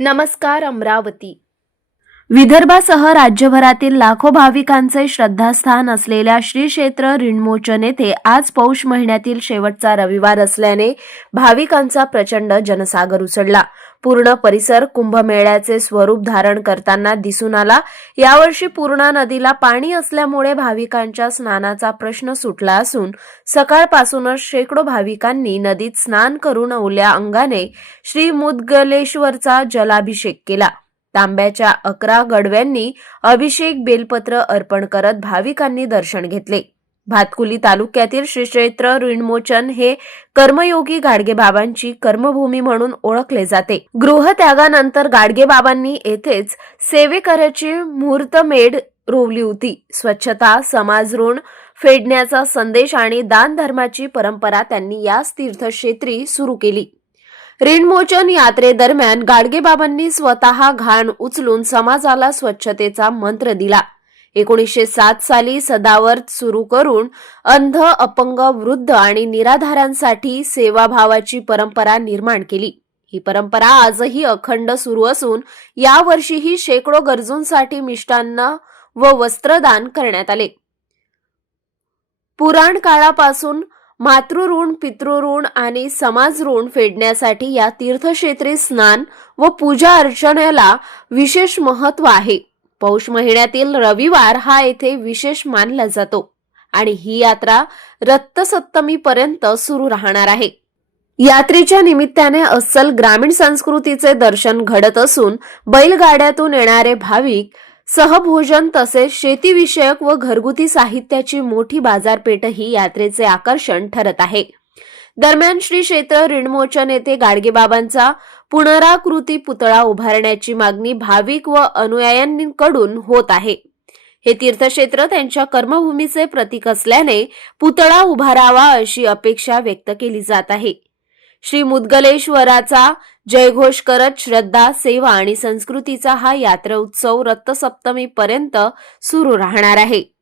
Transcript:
नमस्कार अमरावती. विदर्भासह राज्यभरातील लाखो भाविकांचे श्रद्धास्थान असलेल्या श्री क्षेत्र रिणमोचन येथे आज पौष महिन्यातील शेवटचा रविवार असल्याने भाविकांचा प्रचंड जनसागर उसळला. पूर्ण परिसर कुंभमेळ्याचे स्वरूप धारण करताना दिसून आला. यावर्षी पूर्णा नदीला पाणी असल्यामुळे भाविकांच्या स्नानाचा प्रश्न सुटला असून सकाळपासूनच शेकडो भाविकांनी नदीत स्नान करून ओल्या अंगाने श्री मुदगलेश्वरचा जलाभिषेक केला. तांब्याच्या अकरा गडव्यांनी अभिषेक बेलपत्र अर्पण करत भाविकांनी दर्शन घेतले. भातकुली तालुक्यातील श्री क्षेत्र ऋणमोचन हे कर्मयोगी गाडगेबाबांची कर्मभूमी म्हणून ओळखले जाते. गृहत्यागानंतर गाडगेबाबांनी येथेच सेवेकऱ्याची मुहूर्तमेढ रोवली होती. स्वच्छता समाज ऋण फेडण्याचा संदेश आणि दान धर्माची परंपरा त्यांनी याच तीर्थक्षेत्री सुरू केली. ऋणमोचन यात्रेदरम्यान गाडगेबाबांनी स्वतः घाण उचलून समाजाला स्वच्छतेचा मंत्र दिला. एकोणीसशे सात साली सदावर्त सुरू करून अंध अपंग वृद्ध आणि निराधारांसाठी सेवाभावाची परंपरा निर्माण केली. ही परंपरा आजही अखंड सुरू असून यावर्षीही शेकडो गरजूंसाठी मिष्टान्न व वस्त्रदान करण्यात आले. पुराण काळापासून मातृऋण पितृऋण आणि समाज ऋण फेडण्यासाठी या तीर्थक्षेत्री स्नान व पूजा अर्चनेला विशेष महत्त्व आहे. पौष महिन्यातील रविवार हा येथे विशेष मानला जातो आणि ही यात्रा रक्तसप्तमी पर्यंत सुरू राहणार आहे. यात्रेच्या निमित्ताने अस्सल ग्रामीण संस्कृतीचे दर्शन घडत असून बैलगाड्यातून येणारे भाविक सहभोजन तसेच शेतीविषयक व घरगुती साहित्याची मोठी बाजारपेठही यात्रेचे आकर्षण ठरत आहे. दरम्यान श्री क्षेत्र ऋणमोचन येथे गाडगेबाबांचा पुनराकृती पुतळा उभारण्याची मागणी भाविक व अनुयायांकडून होत आहे. हे तीर्थक्षेत्र त्यांच्या कर्मभूमीचे प्रतीक असल्याने पुतळा उभारावा अशी अपेक्षा व्यक्त केली जात आहे. श्री मुद्गलेश्वराचा जयघोष करत श्रद्धा सेवा आणि संस्कृतीचा हा यात्रा उत्सव रक्तसप्तमीपर्यंत सुरू राहणार आहे.